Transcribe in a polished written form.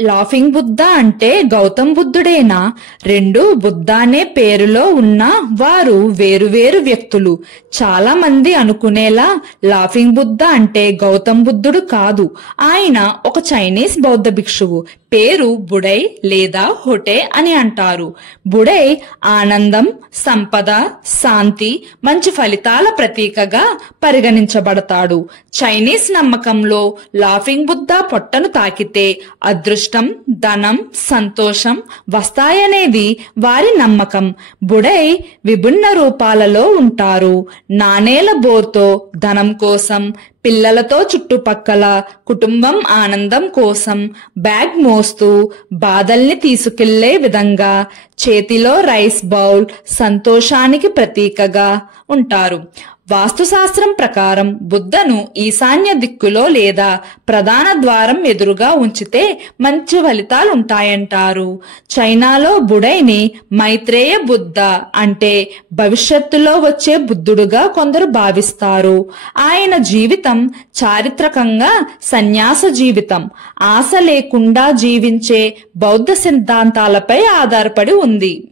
Laughing Buddha అంటే గౌతమ్ బుద్ధుడేనా? రెండు బుద్ధ అనే పేరులో ఉన్న వారు వేరువేరు వ్యక్తులు. చాలా మంది అనుకునేలా లాఫింగ్ బుద్ధ అంటే గౌతమ్ బుద్ధుడు కాదు. ఆయన ఒక చైనీస్ బౌద్ధ భిక్షువు. పేరు బుడై లేదా హొటే అని అంటారు. బుడై ఆనందం, సంపద, శాంతి, మంచి ఫలితాల ప్రతీకగా పరిగణించబడతాడు. చైనీస్ నమ్మకంలో లాఫింగ్ బుద్ధ పొట్టను తాకితే అదృష్టం, ధనం, సంతోషం వస్తాయనేది వారి నమ్మకం. బుడై విభిన్న రూపాలలో ఉంటారు. నాణేల బోర్తో ధనం కోసం, పిల్లలతో చుట్టుపక్కల కుటుంబం ఆనందం కోసం, బ్యాగ్ మోస్తూ బాధల్ని తీసుకెళ్లే విధంగా, చేతిలో రైస్ బౌల్ సంతోషానికి ప్రతీకగా ఉంటారు. వాస్తుశాస్త్రం ప్రకారం బుద్ధను ఈశాన్య దిక్కులో లేదా ప్రధాన ద్వారం ఎదురుగా ఉంచితే మంచి ఫలితాలుంటాయంటారు. చైనాలో బుడైని మైత్రేయ బుద్ధ అంటే భవిష్యత్తులో వచ్చే బుద్ధుడుగా కొందరు భావిస్తారు. ఆయన జీవితం చారిత్రకంగా సన్యాస జీవితం, ఆశ లేకుండా జీవించే బౌద్ధ సిద్ధాంతాలపై ఆధారపడి ఉంది.